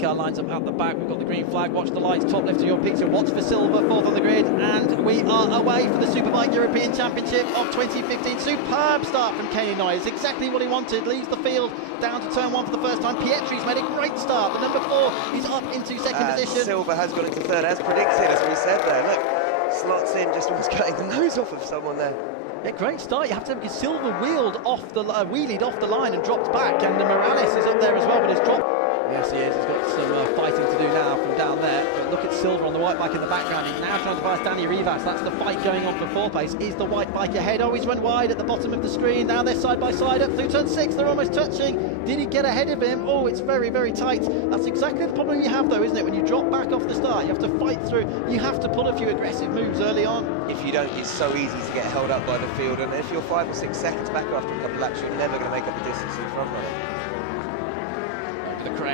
Car lines up at the back. We've got the green flag. Watch the lights. Top left of your pizza. Watch for silver. Fourth on the grid, and we are away for the Superbike European Championship of 2015. Superb start from Kenny Noyes. Exactly what he wanted. Leaves the field down to turn one for the first time. Pietri's made a great start. The number 4 is up into second position. Silver has got into third, as predicted, as we said there. Look, slots in, just almost cutting the nose off of someone there. Yeah, great start. You have to have Silver wheeled off the wheelied off the line and dropped back, and Morales is up there as well, but he's dropped. Yes, he is. He's got some fighting to do now from down there. But look at Silver on the white bike in the background. He's now trying to pass Danny Rivas. That's the fight going on for fourth place. Is the white bike ahead? Oh, he's run wide at the bottom of the screen. Now they're side by side up through turn 6. They're almost touching. Did he get ahead of him? Oh, it's very, very tight. That's exactly the problem you have, though, isn't it? When you drop back off the start, you have to fight through. You have to pull a few aggressive moves early on. If you don't, it's so easy to get held up by the field. And if you're 5 or 6 seconds back after a couple of laps, you're never going to make up the distance in front runner.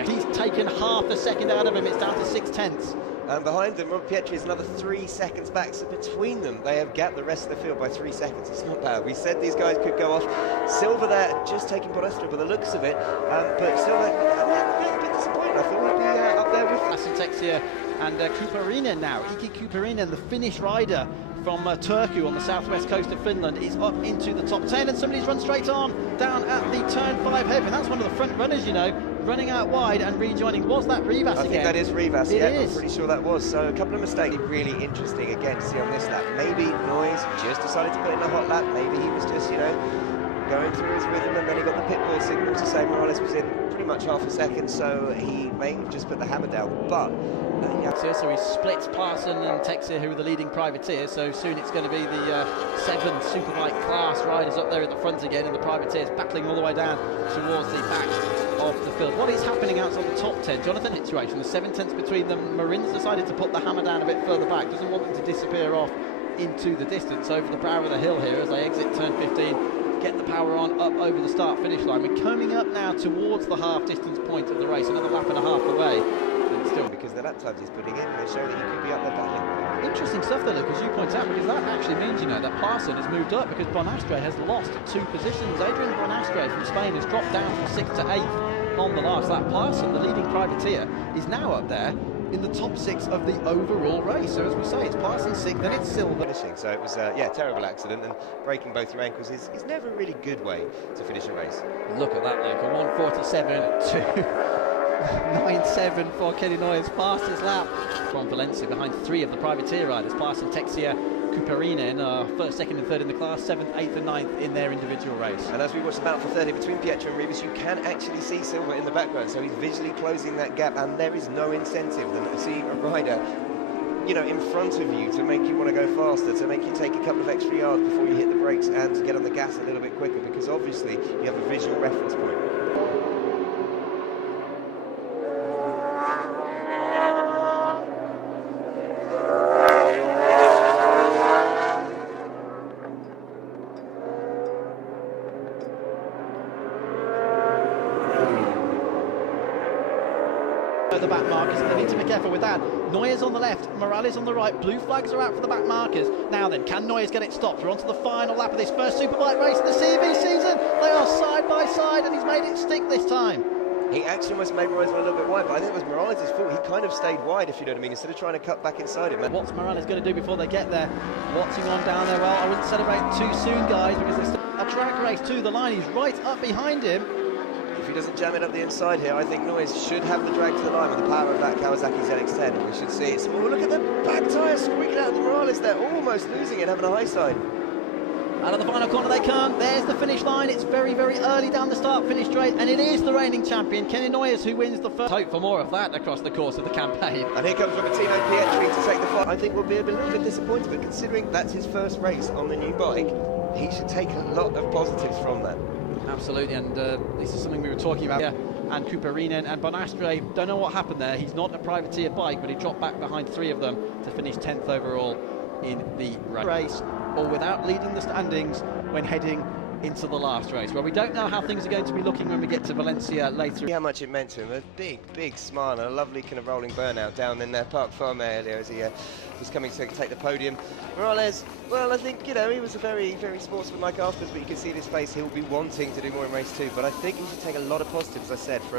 He's taken half a second out of him. It's down to 6/10. And behind them, Rob Pietri is another 3 seconds back. So between them, they have gapped the rest of the field by 3 seconds. It's not bad. We said these guys could go off. Silver there, just taking Bonastro by the looks of it. But Silver, a bit disappointed. I thought he'd be up there with Texia and Kuparinen now. Iki Kuparinen, the Finnish rider from Turku on the southwest coast of Finland, is up into the top 10, and somebody's run straight on down at the turn 5 hairpin. That's one of the front runners, you know, running out wide and rejoining. Was that Rivas again? I think that is Rivas, yeah, I'm pretty sure that was. So a couple of mistakes. Really interesting again to see on this lap. Maybe Noyes just decided to put in a hot lap. Maybe he was just, you know, going through his rhythm, and then he got the pit bull signal to say Morales was in pretty much half a second, so he may have just put the hammer down. But so he splits Parson and Texia, who are the leading privateers. So soon it's going to be the 7 Superbike class riders up there at the front again, and the privateers battling all the way down towards the back of the field. What is happening outside the top 10? Jonathan situation, the 7 tenths between them. Marin's decided to put the hammer down a bit further back, doesn't want them to disappear off into the distance over the brow of the hill here as they exit turn 15. Get the power on up over the start-finish line. We're coming up now towards the half-distance point of the race, another lap and a half away. And still, because the lap times he's putting in, they show that he could be up there battling. Interesting stuff there, Luke, as you point out, because that actually means, you know, that Parson has moved up because Bonastre has lost 2 positions. Adrian Bonastre from Spain has dropped down from 6th to 8th on the last lap. Parson, the leading privateer, is now up there in the top 6 of the overall race. So as we say, it's Parson 6th, then it's Silver. So it was yeah, terrible accident, and breaking both your ankles is never a really good way to finish a race. Look at that, Luke, a 1:47 to 9.7 for Kenny Noyes, fastest lap from Valencia, behind 3 of the privateer riders, Parson, Texia, Kuparinen, 1st, 2nd and 3rd in the class, 7th, 8th and 9th in their individual race. And as we watch the battle for 30 between Pietro and Rivas, you can actually see Silver in the background, so he's visually closing that gap, and there is no incentive than to see a rider, you know, in front of you to make you want to go faster, to make you take a couple of extra yards before you hit the brakes and to get on the gas a little bit quicker, because obviously you have a visual reference point. The back markers, and they need to be careful with that. Noyes on the left, Morales on the right. Blue flags are out for the back markers. Now then, can Noyes get it stopped? We're on to the final lap of this first Superbike race in the CEV season. They are side by side, and he's made it stick this time. He actually almost made Morales a little bit wide, but I think it was Morales' fault. He kind of stayed wide, if you know what I mean, instead of trying to cut back inside him. What's Morales going to do before they get there? Watching on down there. Well, I wouldn't celebrate too soon, guys, because there's a track race to the line. He's right up behind him. If he doesn't jam it up the inside here, I think Noyes should have the drag to the line with the power of that Kawasaki ZX-10. We should see it. So, look at the back tyre squeaking out of the Morales there, almost losing it, having a high side. Out of the final corner they come. There's the finish line. It's very, very early down the start-finish straight, and it is the reigning champion, Kenny Noyes, who wins the first. Hope for more of that across the course of the campaign. And here comes Robertino Pietri to take the fight. I think we'll be a little bit disappointed, but considering that's his first race on the new bike, he should take a lot of positives from that. Absolutely, and this is something we were talking about. Yeah. And Kuparinen and Bonastre, don't know what happened there. He's not a privateer bike, but he dropped back behind 3 of them to finish 10th overall in the race, or without leading the standings when heading into the last race. Well, we don't know how things are going to be looking when we get to Valencia later. See how much it meant to him. A big, big smile and a lovely kind of rolling burnout down in their Parc Ferme area as he was coming to take the podium. Morales, well, I think, you know, he was a very, very sportsmanlike afterwards, but you can see in his face he'll be wanting to do more in race 2. But I think he should take a lot of positives, as I said, for